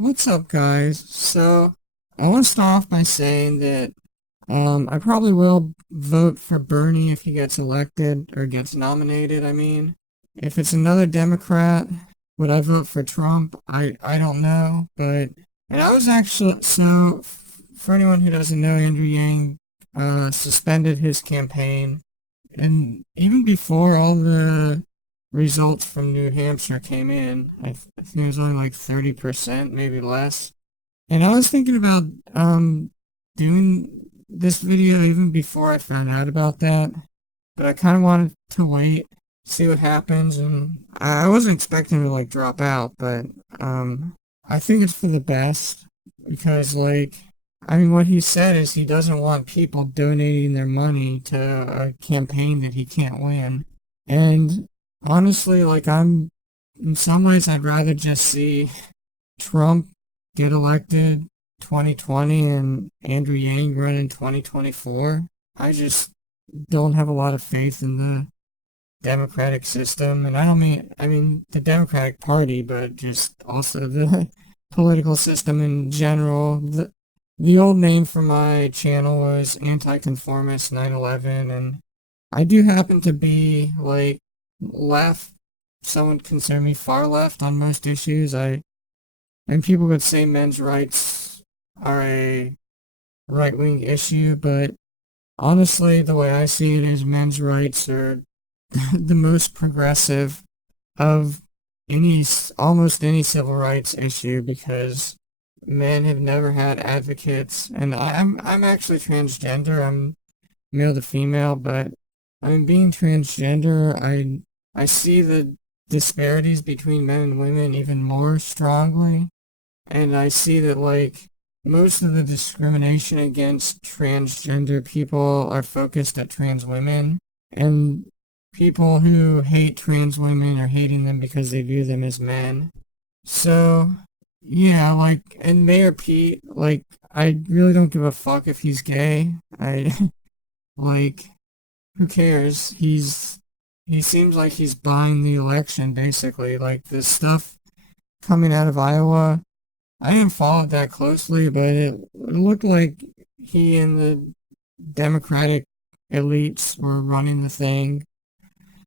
What's up, guys? So, I want to start off by saying that I probably will vote for Bernie if he gets elected or gets nominated. I mean, if it's another Democrat, would I vote for Trump? I don't know, but and I was actually for anyone who doesn't know, Andrew Yang suspended his campaign, and even before all the results from New Hampshire came in, I think it was only like 30%, maybe less. And I was thinking about doing this video even before I found out about that, but I kind of wanted to wait, see what happens, and I wasn't expecting to like drop out, but I think it's for the best because I mean what he said is he doesn't want people donating their money to a campaign that he can't win. And honestly, in some ways I'd rather just see Trump get elected 2020 and Andrew Yang run in 2024. I just don't have a lot of faith in the democratic system, and I mean the Democratic Party, but just also the political system in general. The old name for my channel was Anti-Conformist 9/11, and I do happen to be like left. Someone would consider me far left on most issues. And people would say men's rights are a right-wing issue, but honestly, the way I see it is men's rights are the most progressive of almost any civil rights issue because men have never had advocates, and I'm actually transgender. I'm male to female, but I mean being transgender, I see the disparities between men and women even more strongly. And I see that most of the discrimination against transgender people are focused at trans women, and people who hate trans women are hating them because they view them as men. So, yeah, and Mayor Pete, I really don't give a fuck if he's gay. Like, who cares? He seems like he's buying the election, basically. Like, the stuff coming out of Iowa, I didn't follow it that closely, but it looked like he and the Democratic elites were running the thing.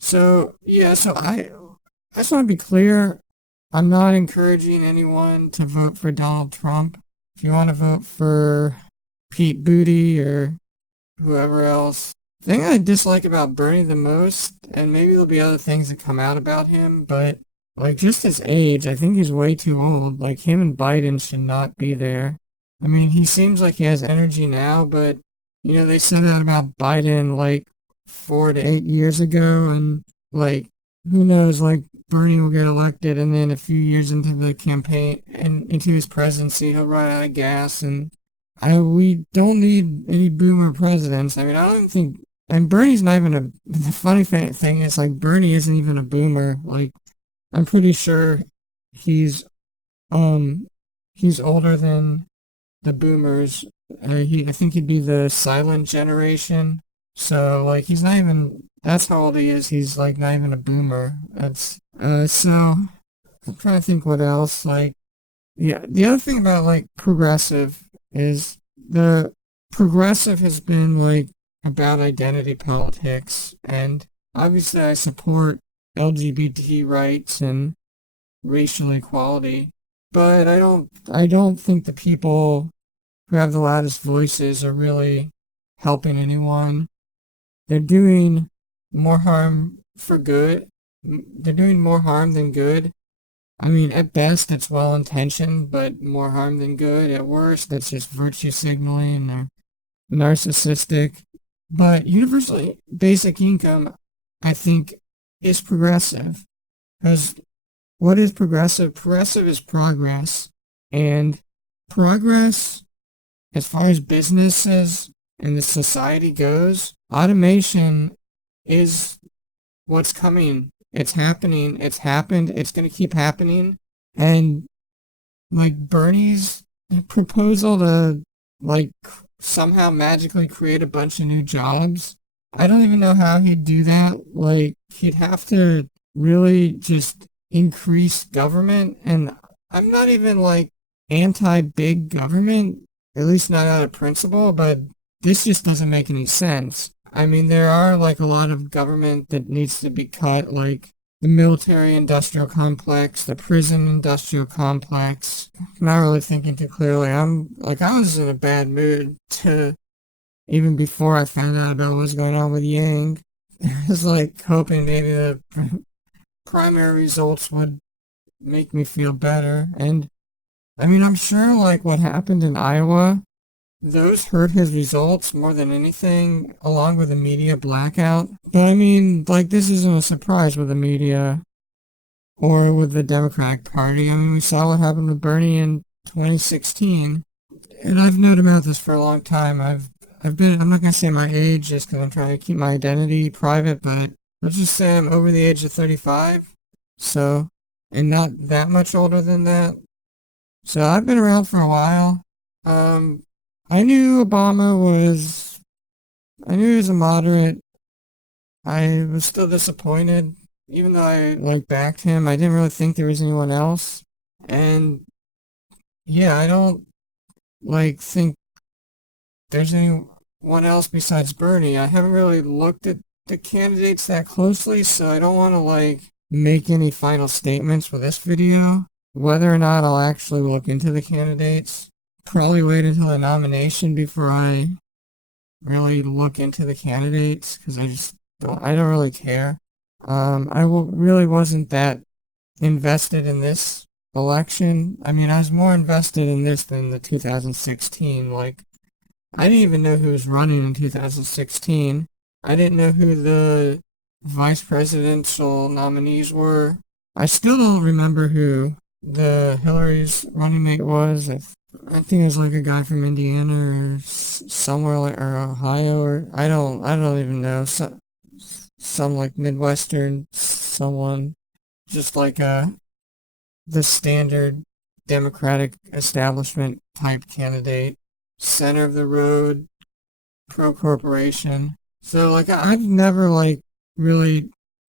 So, yeah, I just want to be clear. I'm not encouraging anyone to vote for Donald Trump. If you want to vote for Pete Booty or whoever else. The thing I dislike about Bernie the most, and maybe there'll be other things that come out about him, but just his age, I think he's way too old. Like, him and Biden should not be there. I mean, he seems like he has energy now, but, they said that about Biden, 4 to 8 years ago, and, who knows, Bernie will get elected, and then a few years into the campaign, and into his presidency, he'll run out of gas, and we don't need any boomer presidents. I mean, I don't think, and Bernie's not even the funny thing is, Bernie isn't even a boomer. I'm pretty sure he's he's older than the boomers. I think he'd be the silent generation. So he's not even that's how old he is. He's not even a boomer. That's so I'm trying to think what else. Yeah, the other thing about progressive is the progressive has been about identity politics, and obviously I support LGBT rights and racial equality, but I don't think the people who have the loudest voices are really helping anyone. They're doing more harm for good. They're doing more harm than good. I mean, at best, it's well intentioned, but more harm than good. At worst, that's just virtue signaling or narcissistic. But universally basic income, I think, is progressive. Because what is progressive? Progressive is progress. And progress, as far as businesses and the society goes, automation is what's coming. It's happening. It's happened. It's going to keep happening. And Bernie's proposal to somehow magically create a bunch of new jobs, I don't even know how he'd do that. He'd have to really just increase government. And I'm not even anti-big government, at least not out of principle, but this just doesn't make any sense. I mean, there are like a lot of government that needs to be cut, like the military industrial complex, the prison industrial complex. Not really thinking too clearly. I was in a bad mood to even before I found out about what was going on with Yang. I was like hoping maybe the primary results would make me feel better. And I mean, I'm sure like what happened in Iowa, those hurt his results more than anything, along with the media blackout. But I mean, like, this isn't a surprise with the media or with the Democratic Party. I mean, we saw what happened with Bernie in 2016, and I've known about this for a long time. I'm not gonna say my age just because I'm trying to keep my identity private, but let's just say I'm over the age of 35, so, and not that much older than that. So I've been around for a while. Um, I knew Obama was, I knew he was a moderate. I was still disappointed, even though I like backed him. I didn't really think there was anyone else. And yeah, I don't like think there's anyone else besides Bernie. I haven't really looked at the candidates that closely, so I don't want to like make any final statements for this video. Whether or not I'll actually look into the candidates, probably wait until the nomination before I really look into the candidates because I don't really care. Really wasn't that invested in this election. I mean, I was more invested in this than the 2016. Like, I didn't even know who was running in 2016. I didn't know who the vice presidential nominees were. I still don't remember who the Hillary's running mate was. I think it was like a guy from Indiana or somewhere like or Ohio or I don't even know. Some like Midwestern someone, just like the standard Democratic establishment type candidate, center of the road, pro corporation. So like I've never like really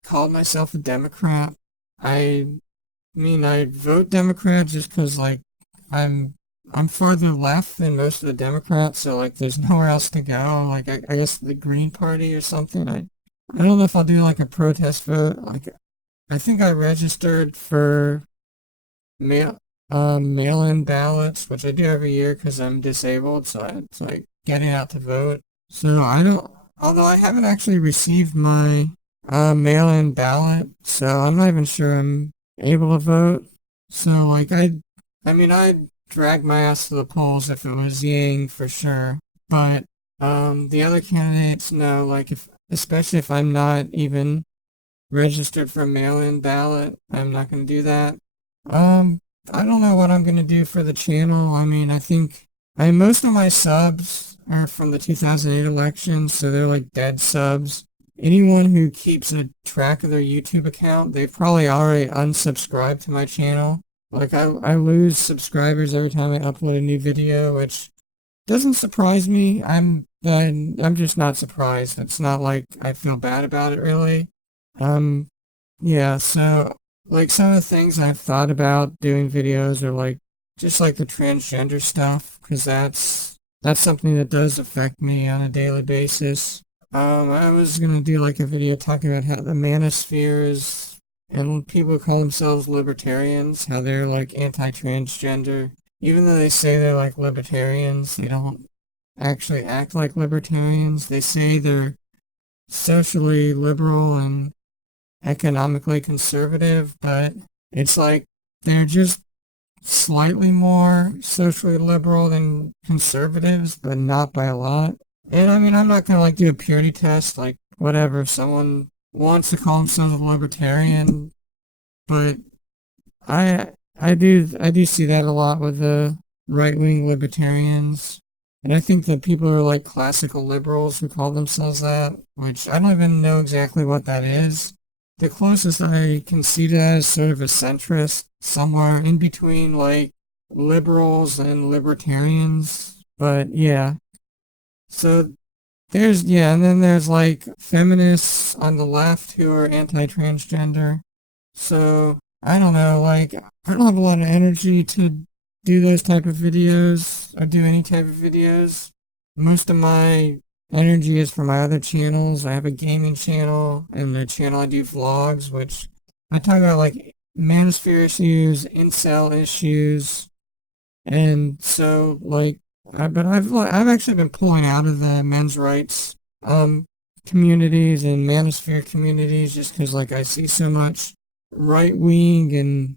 called myself a Democrat. I mean I vote Democrat just because like I'm I'm farther left than most of the Democrats, so like there's nowhere else to go. Like I guess the Green Party or something. I don't know if I'll do like a protest vote. Like I think I registered for mail mail-in ballots, which I do every year because I'm disabled, so it's like getting out to vote. So I don't, although I haven't actually received my mail-in ballot, so I'm not even sure I'm able to vote. So like I mean I'd drag my ass to the polls if it was Yang for sure, but the other candidates no, like if especially if I'm not even registered for a mail-in ballot, I'm not gonna do that. Um, I don't know what I'm gonna do for the channel. I mean, most of my subs are from the 2008 election, so they're like dead subs. Anyone who keeps a track of their YouTube account, they've probably already unsubscribed to my channel. Like I lose subscribers every time I upload a new video, which doesn't surprise me. I'm just not surprised. It's not like I feel bad about it really. Um, yeah, so like some of the things I've thought about doing videos are like just like the transgender stuff, because that's something that does affect me on a daily basis. I was gonna do like a video talking about how the manosphere is, and people who call themselves libertarians, how they're like anti-transgender. Even though they say they're like libertarians, they don't actually act like libertarians. They say they're socially liberal and economically conservative, but it's like they're just slightly more socially liberal than conservatives, but not by a lot. And I mean, I'm not gonna like do a purity test, like whatever. If someone wants to call themselves a libertarian, but I do see that a lot with the right wing libertarians. And I think that people are like classical liberals who call themselves that, which I don't even know exactly what that is. The closest I can see to that is sort of a centrist, somewhere in between like liberals and libertarians. But yeah, so yeah, and then there's like feminists on the left who are anti-transgender. So I don't know, like I don't have a lot of energy to do those type of videos or do any type of videos. Most of my energy is for my other channels. I have a gaming channel and a channel I do vlogs, which I talk about like manosphere issues, incel issues, and so like, I've actually been pulling out of the men's rights um communities and manosphere communities just because like I see so much right wing and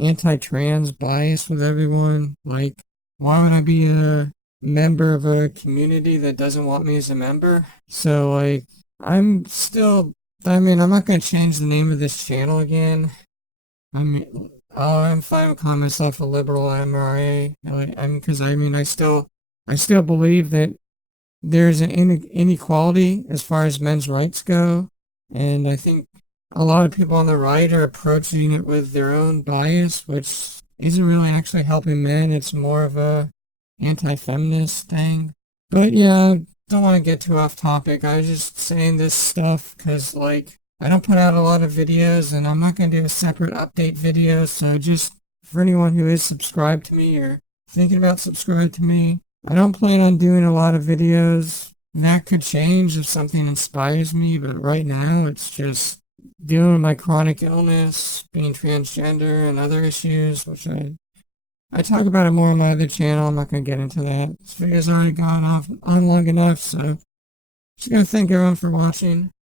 anti-trans bias with everyone. Like, why would I be a member of a community that doesn't want me as a member? So like, I'm still. I mean, I'm not gonna change the name of this channel again. I mean, I'm fine with calling myself a liberal MRA. Because I mean, I still believe that there's an inequality as far as men's rights go, and I think a lot of people on the right are approaching it with their own bias, which isn't really actually helping men. It's more of a anti-feminist thing. But yeah, don't want to get too off topic. I was just saying this stuff because like I don't put out a lot of videos, and I'm not going to do a separate update video. So just for anyone who is subscribed to me or thinking about subscribing to me, I don't plan on doing a lot of videos. That could change if something inspires me, but right now it's just dealing with my chronic illness, being transgender, and other issues, which I talk about it more on my other channel. I'm not going to get into that. This video's already gone off on long enough, so just going to thank everyone for watching.